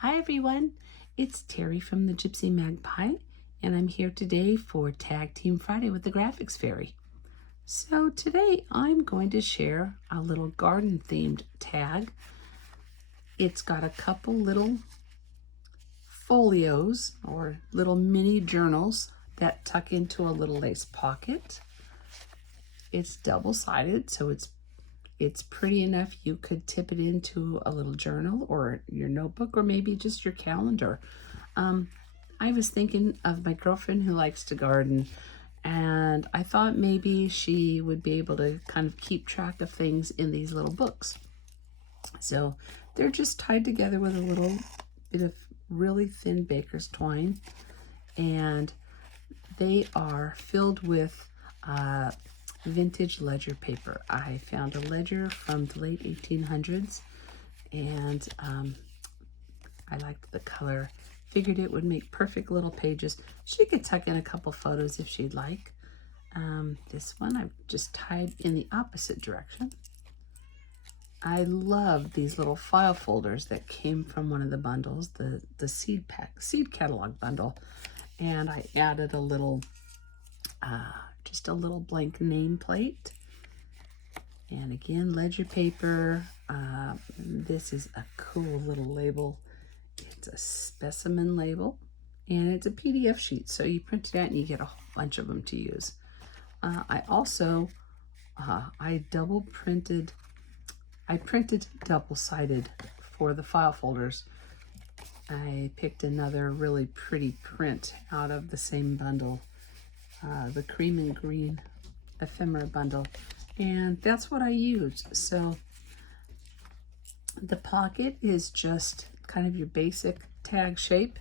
Hi everyone, it's Terry from the Gypsy Magpie, and I'm here today for Tag Team Friday with the Graphics Fairy. So today I'm going to share a little garden themed tag. It's got a couple little folios or little mini journals that tuck into a little lace pocket. It's double-sided, so it's pretty enough you could tip it into a little journal or your notebook or maybe just your calendar. I was thinking of my girlfriend who likes to garden, and I thought maybe she would be able to kind of keep track of things in these little books. So they're just tied together with a little bit of really thin baker's twine, and they are filled with vintage ledger paper. I found a ledger from the late 1800s, and I liked the color. Figured it would make perfect little pages. She could tuck in a couple photos if she'd like. This one I've just tied in the opposite direction. I love these little file folders that came from one of the bundles, the seed catalog bundle, and I added a little just a little blank nameplate, and again ledger paper. This is a cool little label. It's a specimen label, and it's a PDF sheet, so you print it out and you get a whole bunch of them to use. I also I printed double-sided for the file folders. I picked another really pretty print out of the same bundle, the cream and green ephemera bundle, and that's what I used. So the pocket is just kind of your basic tag shape.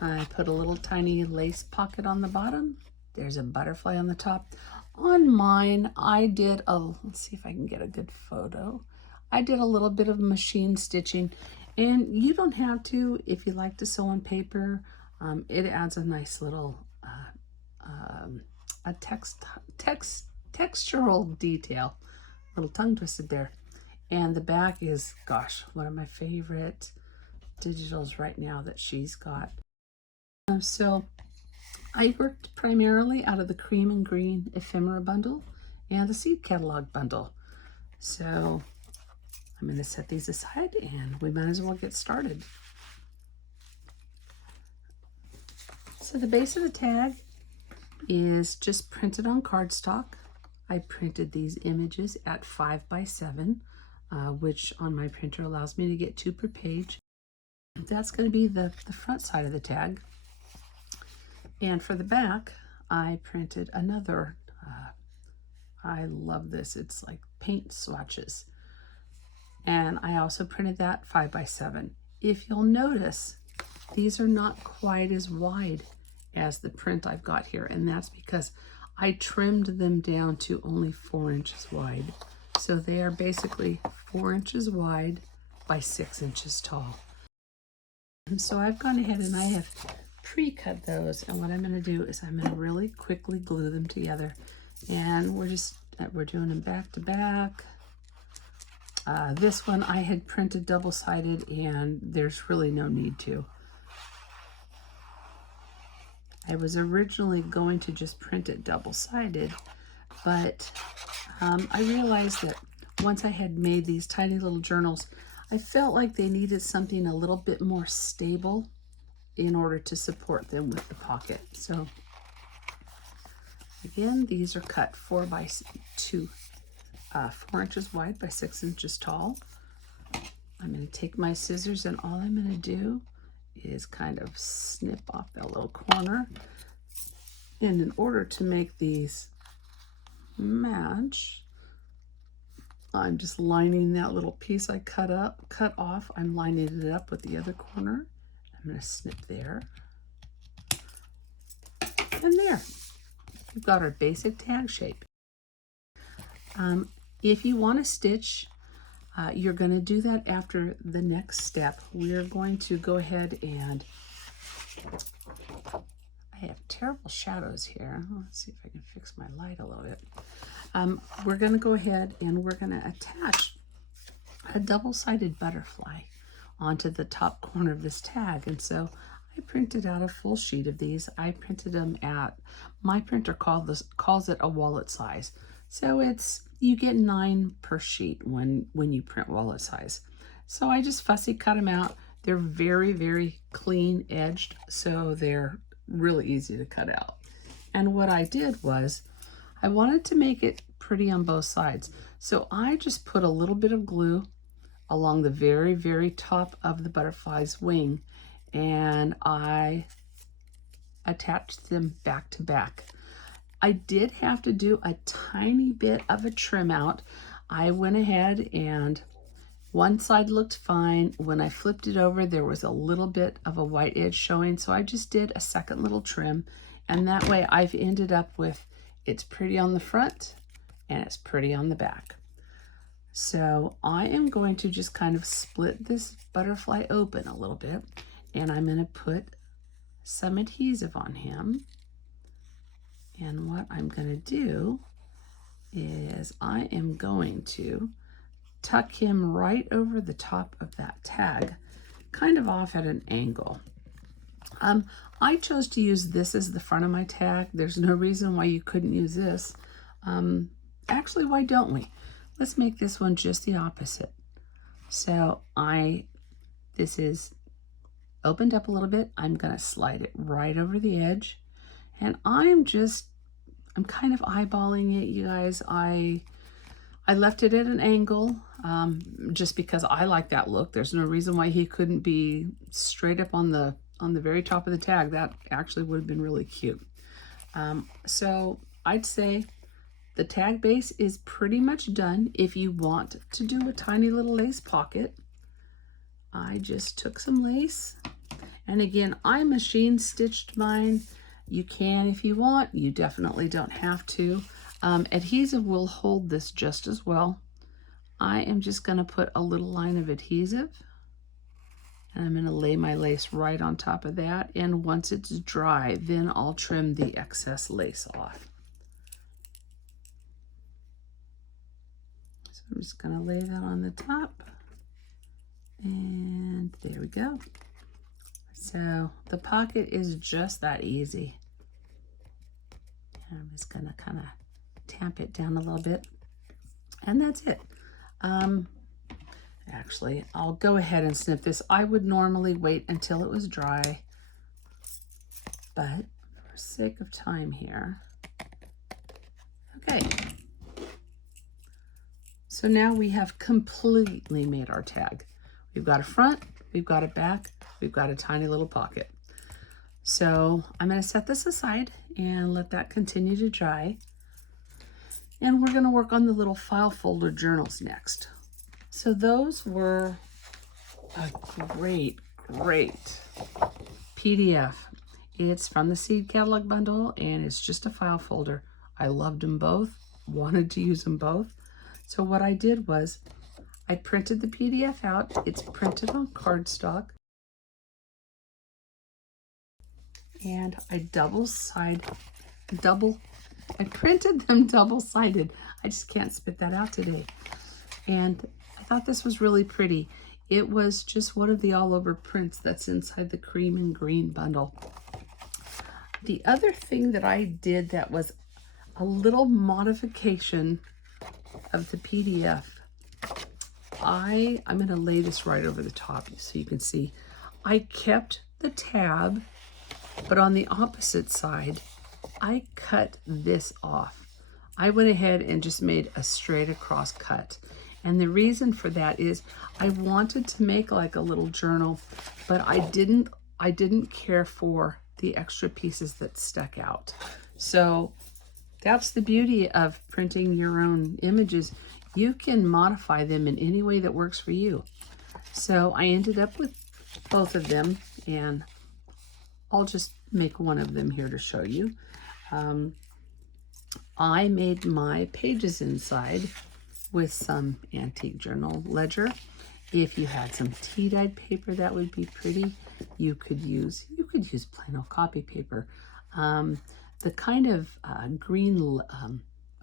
I put a little tiny lace pocket on the bottom. There's a butterfly on the top. On mine, I did let's see if I can get a good photo. I did a little bit of machine stitching, and you don't have to if you like to sew on paper. It adds a nice little textural detail. A little tongue twisted there. And the back is, gosh, one of my favorite digitals right now that she's got. So I worked primarily out of the cream and green ephemera bundle and the seed catalog bundle. So I'm going to set these aside and we might as well get started. So the base of the tag is just printed on cardstock. I printed these images at 5x7, which on my printer allows me to get 2 per page. That's going to be the front side of the tag. And for the back, I printed another, I love this, it's like paint swatches. And I also printed that 5x7. If you'll notice, these are not quite as wide as the print I've got here, and that's because I trimmed them down to only 4 inches wide. So they are basically 4 inches wide by 6 inches tall. And so I've gone ahead and I have pre-cut those, and what I'm going to do is I'm going to really quickly glue them together, and we're doing them back to back. This one I had printed double-sided, and there's really no need to. I was originally going to just print it double-sided, but I realized that once I had made these tiny little journals, I felt like they needed something a little bit more stable in order to support them with the pocket. So again, these are cut 4 inches wide by 6 inches tall. I'm going to take my scissors, and all I'm going to do is kind of snip off that little corner. And in order to make these match, I'm just lining that little piece I cut off. I'm lining it up with the other corner. I'm going to snip there. And there. We've got our basic tag shape. If you want to stitch, you're going to do that after the next step. We're going to go ahead and, I have terrible shadows here. Let's see if I can fix my light a little bit. We're going to go ahead and we're going to attach a double-sided butterfly onto the top corner of this tag. And so I printed out a full sheet of these. I printed them at, my printer calls it a wallet size. So you get 9 per sheet when you print wallet size. So I just fussy cut them out. They're very, very clean edged, so they're really easy to cut out. And what I did was, I wanted to make it pretty on both sides. So I just put a little bit of glue along the very, very top of the butterfly's wing, and I attached them back to back. I did have to do a tiny bit of a trim out. I went ahead and one side looked fine. When I flipped it over, there was a little bit of a white edge showing, so I just did a second little trim, and that way I've ended up with, it's pretty on the front and it's pretty on the back. So I am going to just kind of split this butterfly open a little bit, and I'm going to put some adhesive on him. And what I'm going to do is I am going to tuck him right over the top of that tag, kind of off at an angle. I chose to use this as the front of my tag. There's no reason why you couldn't use this. Actually, why don't we? Let's make this one just the opposite. So this is opened up a little bit. I'm going to slide it right over the edge, and I'm kind of eyeballing it, you guys. I left it at an angle just because I like that look. There's no reason why he couldn't be straight up on the very top of the tag. That actually would have been really cute. So I'd say the tag base is pretty much done. If you want to do a tiny little lace pocket, I just took some lace, and again, I machine stitched mine. You can if you want. You definitely don't have to. Adhesive will hold this just as well. I am just going to put a little line of adhesive, and I'm going to lay my lace right on top of that, and once it's dry, then I'll trim the excess lace off. So I'm just going to lay that on the top, and there we go. So the pocket is just that easy. I'm just going to kind of tamp it down a little bit, and that's it. Actually, I'll go ahead and snip this. I would normally wait until it was dry, but for sake of time here. Okay. So now we have completely made our tag. We've got a front, we've got a back, we've got a tiny little pocket. So I'm going to set this aside and let that continue to dry. And we're going to work on the little file folder journals next. So those were a great PDF. It's from the Seed Catalog Bundle, and it's just a file folder. I loved them both, wanted to use them both. So what I did was I printed the PDF out. It's printed on cardstock. And I printed them double-sided. I just can't spit that out today. And I thought this was really pretty. It was just one of the all-over prints that's inside the cream and green bundle. The other thing that I did that was a little modification of the PDF, I'm going to lay this right over the top so you can see. I kept the tab, but on the opposite side, I cut this off. I went ahead and just made a straight across cut. And the reason for that is I wanted to make like a little journal, but I didn't care for the extra pieces that stuck out. So that's the beauty of printing your own images. You can modify them in any way that works for you. So I ended up with both of them, and I'll just make one of them here to show you. I made my pages inside with some antique journal ledger. If you had some tea-dyed paper, that would be pretty. You could use plain old copy paper. The kind of green,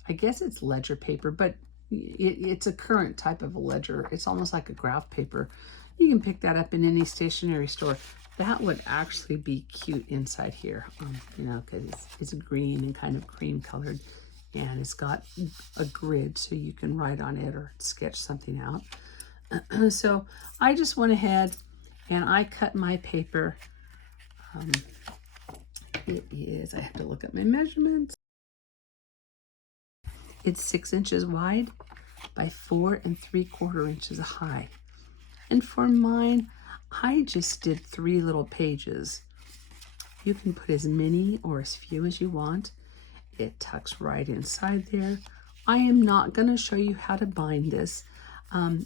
I guess it's ledger paper, but it's a current type of a ledger. It's almost like a graph paper. You can pick that up in any stationery store. That would actually be cute inside here, you know, because it's green and kind of cream colored, and it's got a grid so you can write on it or sketch something out. So I just went ahead and I cut my paper. It is, I have to look at my measurements. It's 6 inches wide by 4 3/4 inches high. And for mine, I just did 3 little pages. You can put as many or as few as you want. It tucks right inside there. I am not going to show you how to bind this.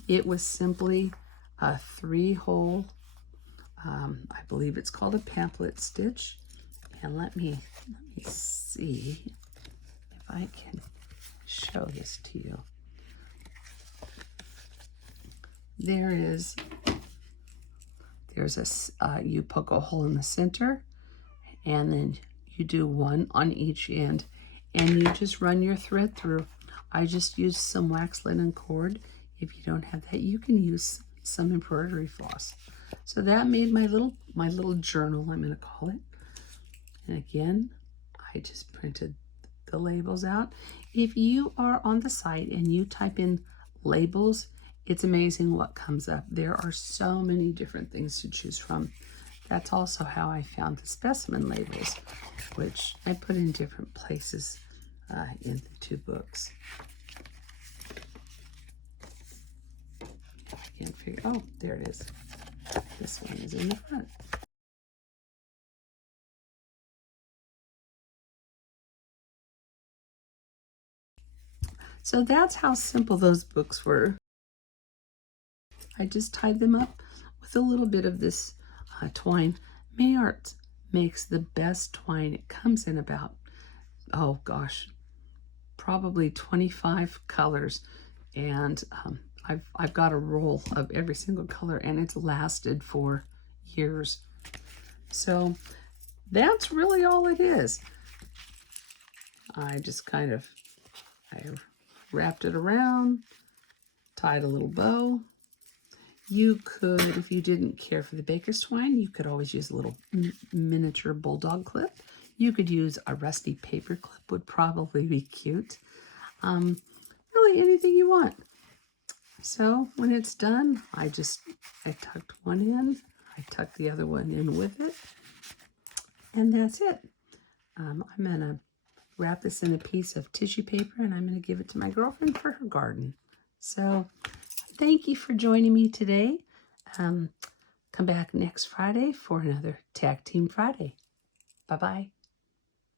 It was simply a 3-hole, I believe it's called a pamphlet stitch. And let me see if I can show this to you. There's you poke a hole in the center, and then you do one on each end, and you just run your thread through. I just used some wax linen cord. If you don't have that, you can use some embroidery floss. So that made my little journal, I'm going to call it. And again, I just printed the labels out. If you are on the site and you type in labels, it's amazing what comes up. There are so many different things to choose from. That's also how I found the specimen labels, which I put in different places in the 2 books. I can't figure, oh, there it is. This one is in the front. So that's how simple those books were. I just tied them up with a little bit of this twine. Mayart makes the best twine. It comes in about, oh gosh, probably 25 colors. And I've got a roll of every single color, and it's lasted for years. So that's really all it is. I just kind of, I wrapped it around, tied a little bow. You could, if you didn't care for the baker's twine, you could always use a little miniature bulldog clip. You could use a rusty paper clip, would probably be cute. Really anything you want. So when it's done, I tucked one in, I tucked the other one in with it, and that's it. I'm gonna wrap this in a piece of tissue paper, and I'm gonna give it to my girlfriend for her garden. So thank you for joining me today. Come back next Friday for another Tag Team Friday. Bye-bye.